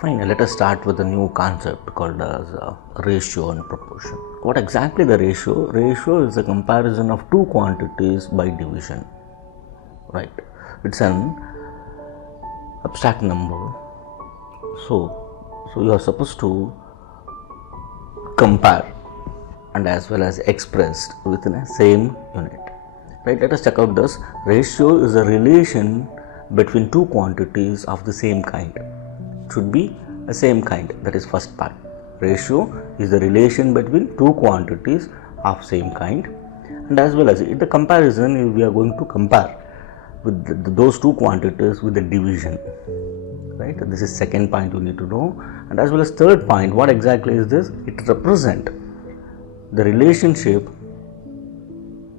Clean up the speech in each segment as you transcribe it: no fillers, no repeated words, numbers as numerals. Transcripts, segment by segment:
Fine, let us start with a new concept called as ratio and proportion. What exactly the ratio? Ratio is a comparison of two quantities by division. Right? It's an abstract number. So you are supposed to compare and as well as expressed within a same unit. Right? Let us check out this. Ratio is a relation between two quantities of the same kind. Should be a same kind, that is first part. Ratio is the relation between two quantities of same kind, and as well as the comparison, we are going to compare with those two quantities with the division. Right? This is second point you need to know, and as well as third point, what exactly is this? It represents the relationship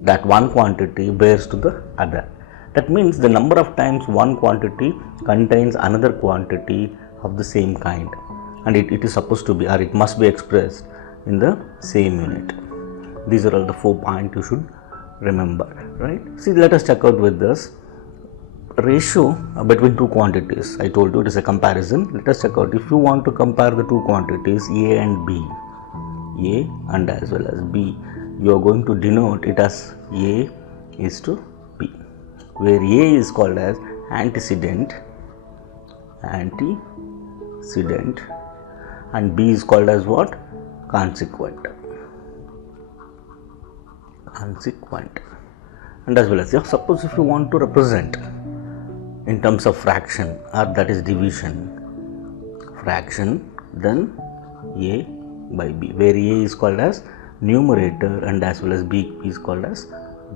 that one quantity bears to the other. That means the number of times one quantity contains another quantity of the same kind, and it is supposed to be, or it must be expressed in the same unit. These are all the 4 points you should remember, right? See, let us check out with this ratio between two quantities. I told you it is a comparison. Let us check out. If you want to compare the two quantities A and B, A and as well as B, you are going to denote it as A is to B, where A is called as antecedent, and B is called as what? Consequent. And as well as, suppose if you want to represent in terms of fraction, or that is division, then A by B, where A is called as numerator and as well as B is called as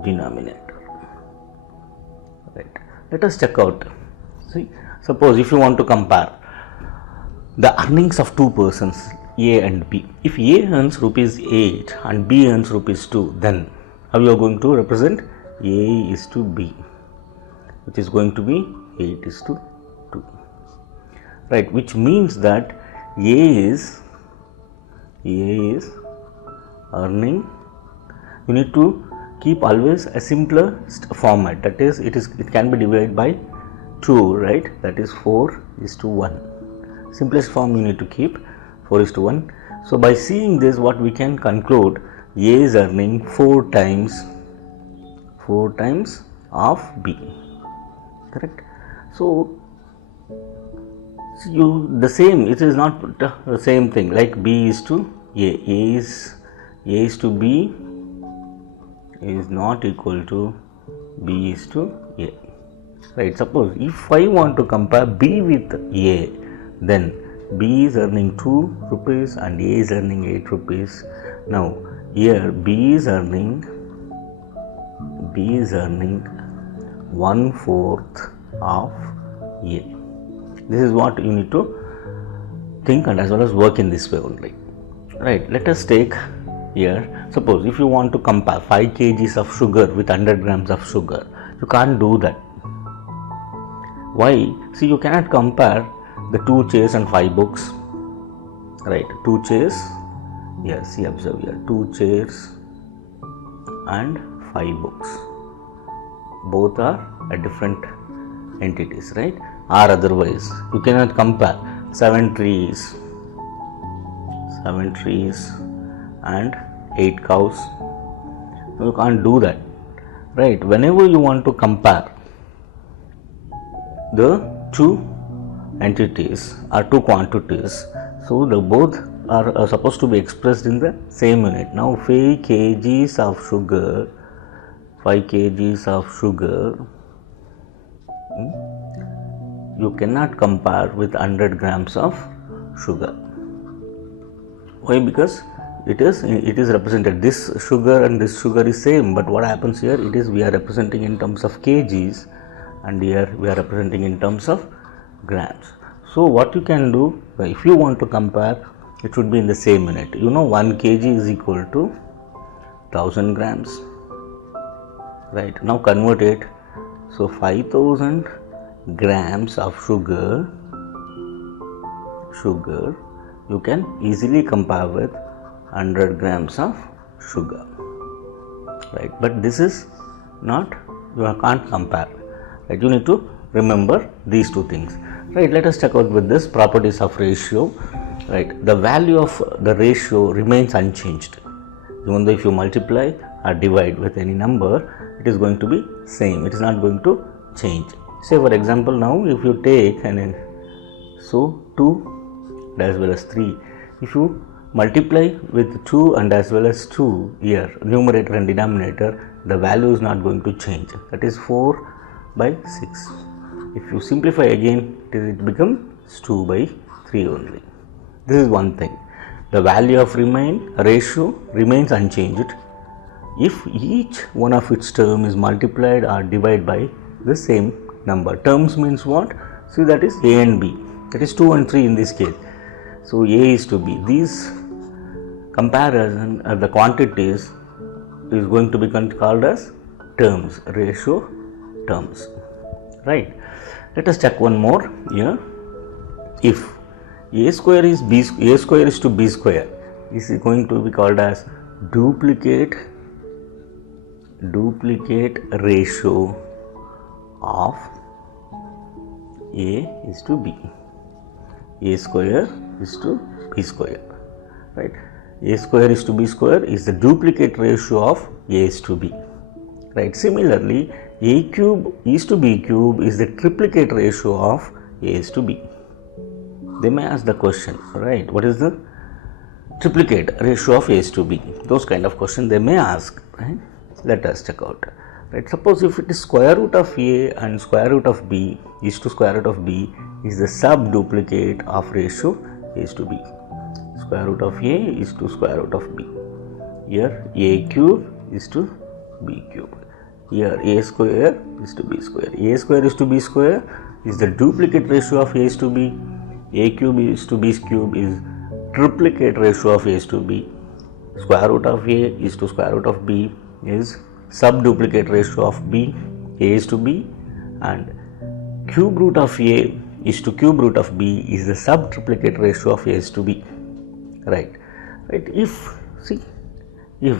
denominator. Right. Let us check out. See, suppose if you want to compare the earnings of two persons, A and B. If A earns rupees 8 and B earns rupees 2, then how you are going to represent? A is to B, which is going to be 8 is to 2. Right, which means that A is earning. You need to keep always a simpler format, that is it can be divided by 2, right? That is 4 is to 1. Simplest form you need to keep 4 is to 1. So by seeing this, what we can conclude, A is earning 4 times of B. Correct? So the same, it is not the same thing like B is to A. A is to B is not equal to B is to A. Right? Suppose if I want to compare B with A, then B is earning 2 rupees and A is earning 8 rupees. Now here B is earning 1/4 of A. This is what you need to think and as well as work in this way only. Right, let us take here, suppose if you want to compare 5 kgs of sugar with 100 grams of sugar, you can't do that. Why? See, you cannot compare the 2 chairs and 5 books. Right, 2 chairs, yes, see, observe here, 2 chairs and 5 books. Both are a different entities, right? Or otherwise, you cannot compare 7 trees and 8 cows. You can't do that, right? Whenever you want to compare the two entities or two quantities, so the both are supposed to be expressed in the same unit. Now 5 kgs of sugar you cannot compare with 100 grams of sugar. Why? Because it is represented, this sugar and this sugar is same, but what happens here, it is we are representing in terms of kgs and here we are representing in terms of grams. So what you can do, if you want to compare, it should be in the same unit. 1 kg is equal to 1000 grams. Right, now convert it. So 5000 grams of sugar you can easily compare with 100 grams of sugar. Right, but this is not, you can't compare. Right, you need to remember these two things. Right, let us check out with this properties of ratio. Right, the value of the ratio remains unchanged. Even though if you multiply or divide with any number, it is going to be same. It is not going to change. Say for example, now if you take an 2 as well as 3, if you multiply with 2 and as well as 2 here, numerator and denominator, the value is not going to change. That is 4 by 6. If you simplify again, it becomes 2 by 3 only. This is one thing. The value of ratio remains unchanged if each one of its term is multiplied or divided by the same number. Terms means what? See, that is A and B. That is 2 and 3 in this case. So A is to B. These comparison of the quantities is going to be called as terms, ratio terms. Right. Let us check one more here. If A square is to B square, this is going to be called as duplicate ratio of A is to B. A square is to B square. Right. A square is to B square is the duplicate ratio of A is to B. Right. Similarly, A cube is to B cube is the triplicate ratio of A is to B. They may ask the question, right? What is the triplicate ratio of A is to B? Those kind of questions they may ask, right? Let us check out. Right? Suppose if it is square root of A and square root of B is to square root of B is the sub-duplicate of ratio A is to B. Square root of A is to square root of B. Here A cube is to B cube. Here A square is to B square. A square is to B square is the duplicate ratio of A is to B. A cube is to B cube is triplicate ratio of A is to B. Square root of A is to square root of B is sub-duplicate ratio of B, A is to B, and cube root of A is to cube root of B is the sub-triplicate ratio of A is to B. Right. If A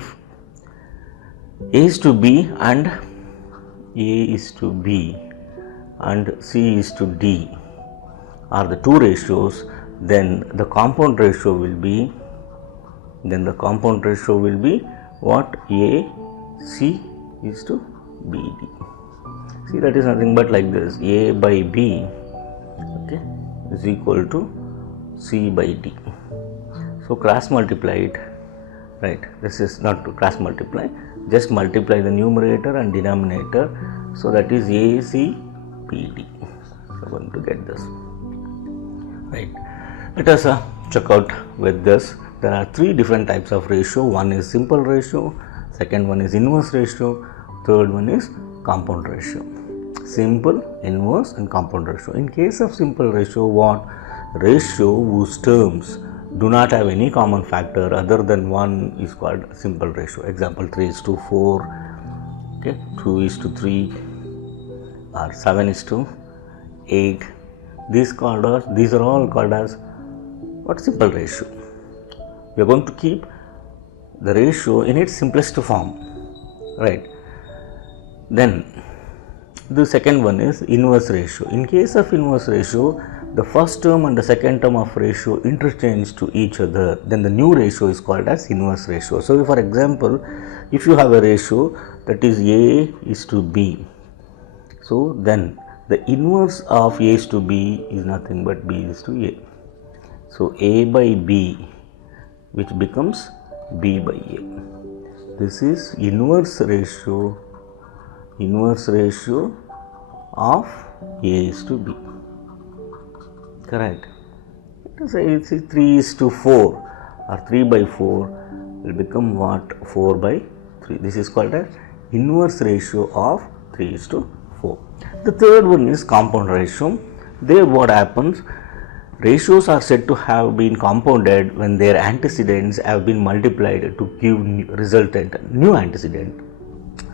is to B and A is to B and C is to D are the two ratios, then the compound ratio will be what? A C is to B D. See, that is nothing but like this: A by B, okay, is equal to C by D. So cross multiply it, right? This is not to cross multiply, just multiply the numerator and denominator. So that is A C B D. So we are going to get this, right? Let us check out with this. There are three different types of ratio. One is simple ratio, second one is inverse ratio, third one is compound ratio. Simple, inverse and compound ratio. In case of simple ratio, what? Ratio whose terms do not have any common factor other than 1 is called simple ratio. Example, 3 is to 4, okay, 2 is to 3 or 7 is to 8. These are all called as what? Simple ratio. We are going to keep the ratio in its simplest form, right? Then the second one is inverse ratio. In case of inverse ratio, the first term and the second term of ratio interchange to each other, then the new ratio is called as inverse ratio. So for example, if you have a ratio that is A is to B, so then the inverse of A is to B is nothing but B is to A. So A by B, which becomes B by A. This is inverse ratio of A is to B. Correct. Say 3 is to 4 or 3 by 4 will become what? 4 by 3. This is called as inverse ratio of 3 is to 4. The third one is compound ratio. There what happens? Ratios are said to have been compounded when their antecedents have been multiplied to give resultant new antecedent.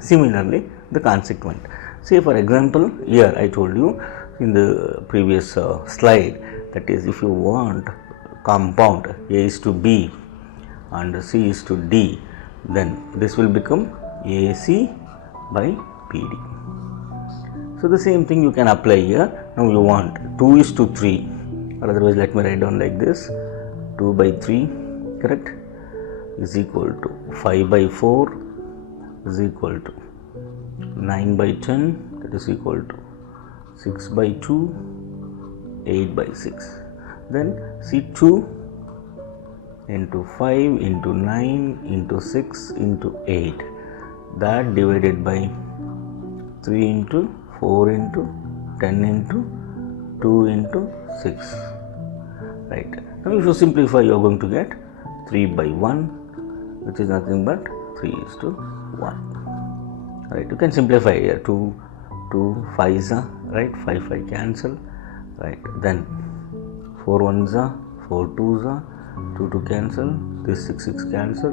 Similarly, the consequent. Say for example, here I told you in the previous slide, that is, if you want compound A is to B and C is to D, then this will become AC by PD. So the same thing you can apply here. Now you want 2 is to 3, or otherwise let me write down like this, 2 by 3, correct, is equal to 5 by 4 is equal to 9 by 10, that is equal to 6 by 2, 8 by 6. Then see 2 into 5 into 9 into 6 into 8, that divided by 3 into 4 into 10 into 2 into 6. Right. Now if you simplify, you are going to get 3 by 1, which is nothing but 3 is to 1. Right. You can simplify here. 2 5s are, right, 5 cancel, right, then 4 1s are, 4 2s are, 2 cancel, this 6 cancel,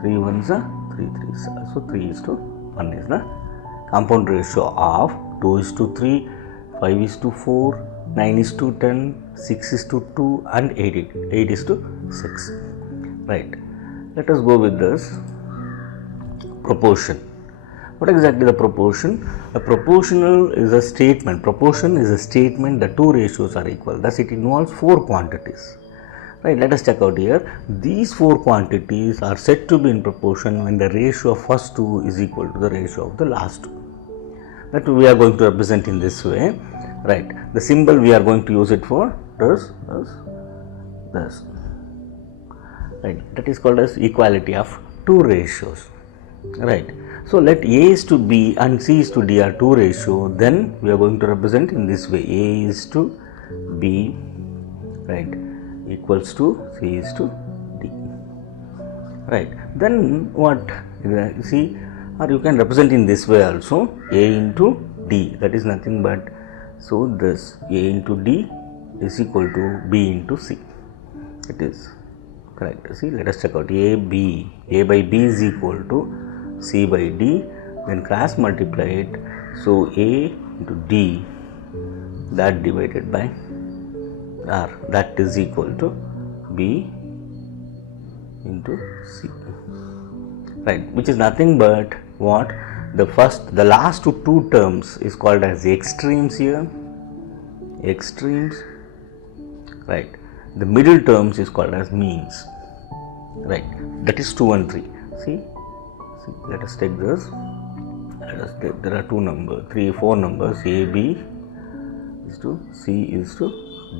3 1s are, 3 3s are. So 3 is to 1 is the compound ratio of 2 is to 3, 5 is to 4, 9 is to 10, 6 is to 2 and 8 is to 6. Right. Let us go with this proportion. What exactly the proportion? A proportional is a statement. Proportion is a statement that two ratios are equal. Thus it involves 4 quantities. Right. Let us check out here. These 4 quantities are said to be in proportion when the ratio of first 2 is equal to the ratio of the last 2. That we are going to represent in this way. Right. The symbol we are going to use it for this. Right. That is called as equality of two ratios. Right. So let A is to B and C is to D are two ratio. Then we are going to represent in this way. A is to B, right, equals to C is to D. Right. Then what? See, or you can represent in this way also. A into D. That is nothing but, so this A into D is equal to B into C. It is correct. See, let us check out A by B is equal to C by D, then cross multiply it. So A into D, that divided by R, that is equal to B into C. Right, which is nothing but what? The last two terms is called as extremes here. Extremes. Right. The middle terms is called as means. Right. That is 2 and 3. See, let us take this. There are 4 numbers. A, B is to C is to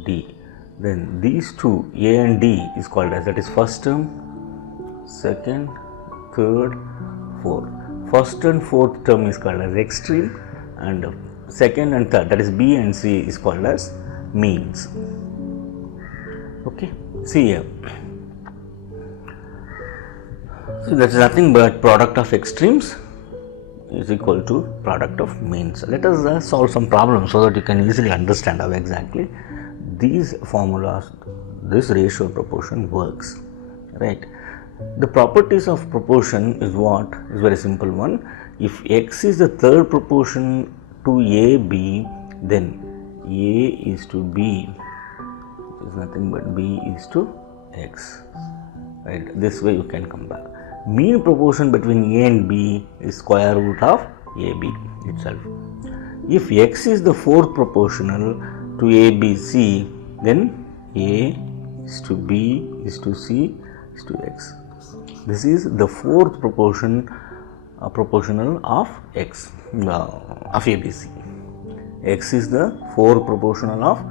D. Then these two, A and D, is called as, that is first term, second, third, fourth. First and fourth term is called as extreme, and second and third, that is B and C, is called as means. Okay, see here. So that is nothing but product of extremes is equal to product of means. Let us solve some problems so that you can easily understand how exactly these formulas, this ratio proportion works. Right. The properties of proportion is what? Is very simple one. If X is the third proportion to AB, then A is to B is nothing but B is to X. Right. This way you can compare. Mean proportion between A and B is square root of AB itself. If X is the fourth proportional to ABC, then A is to B is to C is to X. This is the fourth proportional of X of ABC. X is the fourth proportional of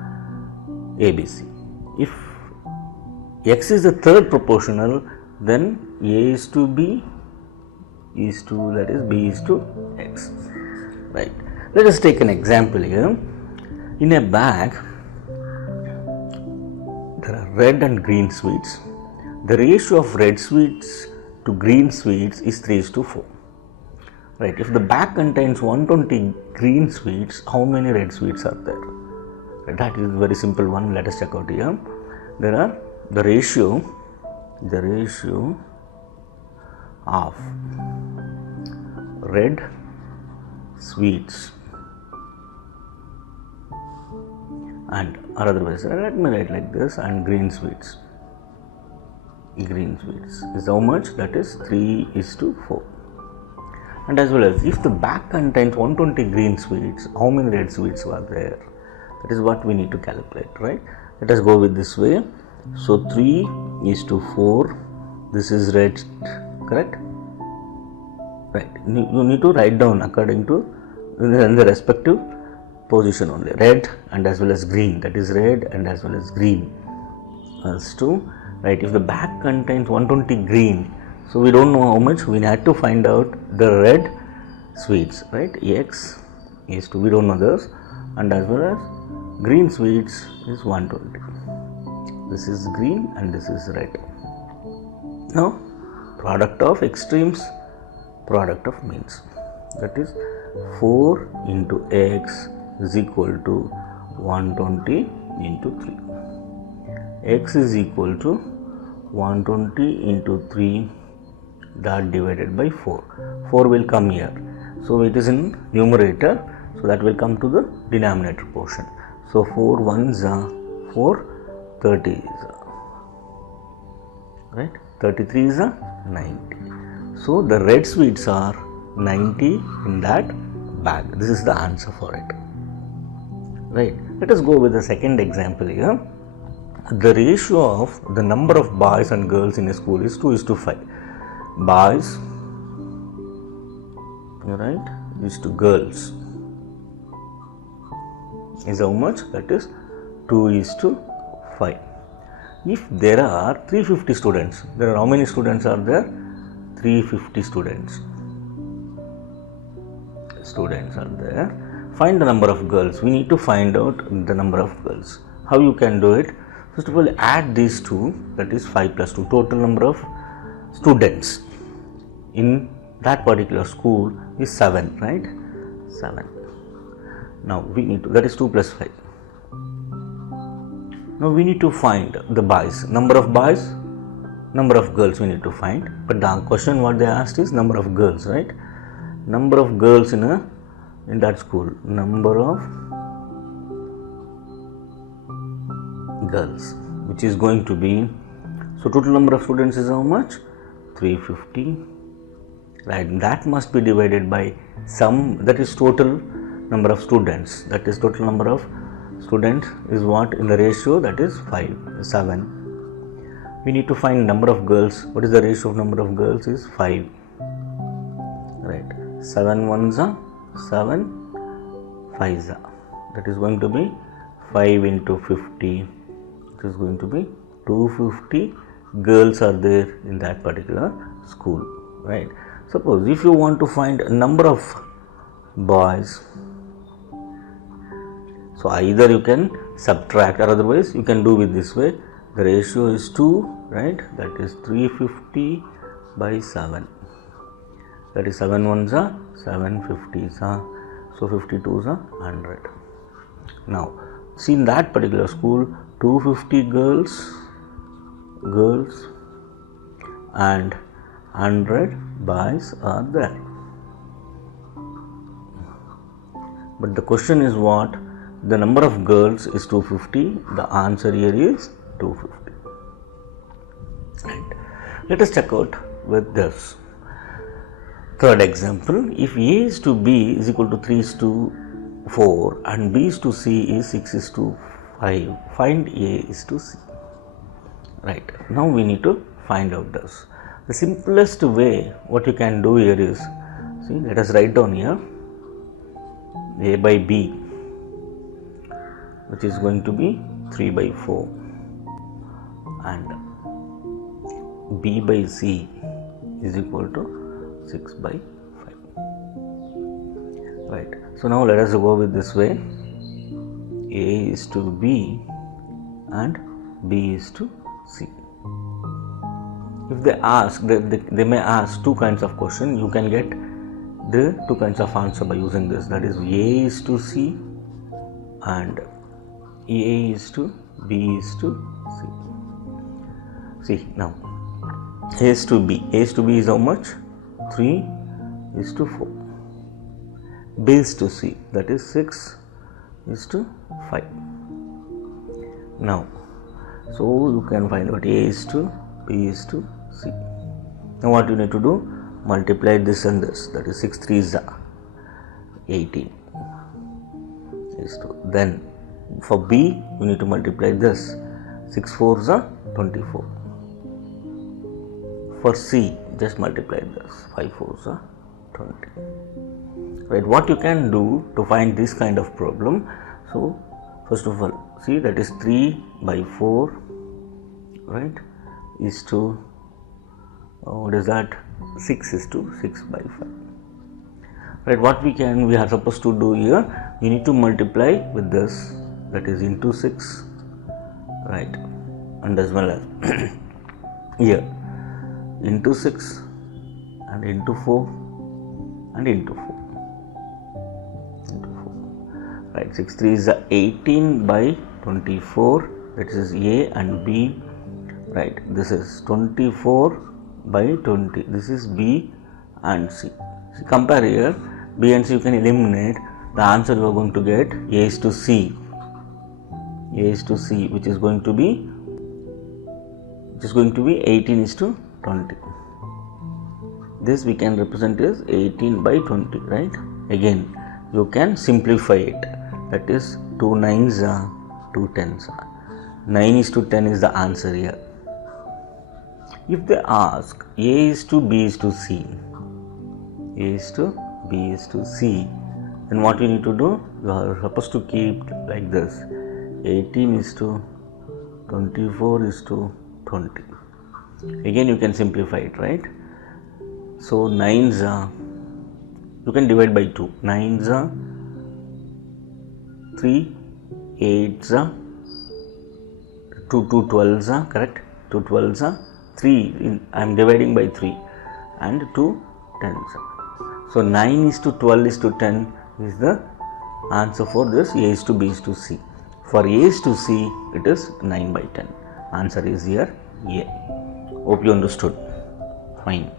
ABC. If X is the third proportional, then A is to B is to, that is B is to X. Right. Let us take an example here. In a bag, there are red and green sweets. The ratio of red sweets to green sweets is 3:4. Right. If the bag contains 120 green sweets, how many red sweets are there? Right. That is a very simple one. Let us check out here. There are the ratio of red sweets and, or otherwise, let me write like this, and green sweets is how much? That is 3:4. And as well as, if the bag contains 120 green sweets, how many red sweets were there? That is what we need to calculate, right? Let us go with this way. So 3:4. This is red, correct? Right. You need to write down according to the respective position only. Red and as well as green. That is red and as well as green. As to, right, if the bag contains 120 green, so we don't know how much, we had to find out the red sweets, right? X is to, we don't know this, and as well as green sweets is 120. This is green and this is red. Now product of extremes, product of means, that is 4 into x is equal to 120 into 3. X is equal to 120 into 3, that divided by 4. 4 will come here, so it is in numerator, so that will come to the denominator portion. So 4 ones are 4, 30s, right? 33 is a 90. So the red sweets are 90 in that bag. This is the answer for it, right? Let us go with the second example here. The ratio of the number of boys and girls in a school is 2:5. Boys, right, is to girls is how much? That is 2:5. If there are 350 students, there are how many students are there? 350 students. Students are there. Find the number of girls. We need to find out the number of girls. How you can do it? First of all, add these two, that is 5 plus 2. Total number of students in that particular school is 7, right? 7. Now we need to, that is 2 plus 5. Now we need to find the boys. Number of boys, number of girls we need to find. But the question what they asked is number of girls, right? Number of girls in that school. Number of girls, which is going to be, so total number of students is how much? 350, right? That must be divided by some, that is total number of students, that is total number of students is what in the ratio, that is 7. We need to find number of girls. What is the ratio of number of girls? Is 5, right? 7 ones are 7, 5s are, that is going to be 5 into 50. It is going to be 250 girls are there in that particular school, right? Suppose if you want to find a number of boys, so either you can subtract or otherwise you can do with this way. The ratio is 2, right? That is 350 by 7. That is 7 ones are 750s are, so 52s are 100. Now see, in that particular school 250 girls and 100 boys are there. But the question is what? The number of girls is 250. The answer here is 250. And let us check out with this third example. If A is to B is equal to 3:4 and B is to C is 6:5, find A is to C. Right. Now we need to find out this. The simplest way what you can do here is, see, let us write down here A by B, which is going to be 3/4, and B by C is equal to 6/5. Right. So now let us go with this way. A is to B and B is to C. If they ask, they may ask two kinds of question. You can get the two kinds of answer by using this. That is, A is to C and A is to B is to C. See now, A is to B. A is to B is how much? 3:4. B is to C, that is 6:5. Now, so you can find out A is to B is to C. Now what you need to do? Multiply this and this, that is 6 3s are 18. Is to, then For B, you need to multiply this. 6 4s are 24. For C, just multiply this. 5 4s are 20. Right, what you can do to find this kind of problem? So, first of all, see, that is 3 by 4, right, is to, what is that? 6 is to 6 by 5. Right, what we are supposed to do here, we need to multiply with this, that is into 6, right, and as well as here into 6 and into 4 and into 4, right. 6 3 is 18 by 24, that is A and B, right. This is 24 by 20, this is B and C. See, compare here, B and C you can eliminate. The answer you are going to get A is to C, which is going to be 18 is to 20. This we can represent as 18 by 20, right? Again, you can simplify it. That is 2 9s are 2 10s are. 9 is to 10 is the answer here. If they ask A is to B is to C, A is to B is to C, then what you need to do? You are supposed to keep like this. 18 is to 24 is to 20. Again, you can simplify it, right? So 9s are, you can divide by 2. 9s are 3, 8s are 2 12s are, correct? 2 12s are 3. I am dividing by 3 and 2 10s are. So 9 is to 12 is to 10 is the answer for this A is to B is to C. For A is to C, it is 9 by 10. Answer is here A. Hope you understood. Fine.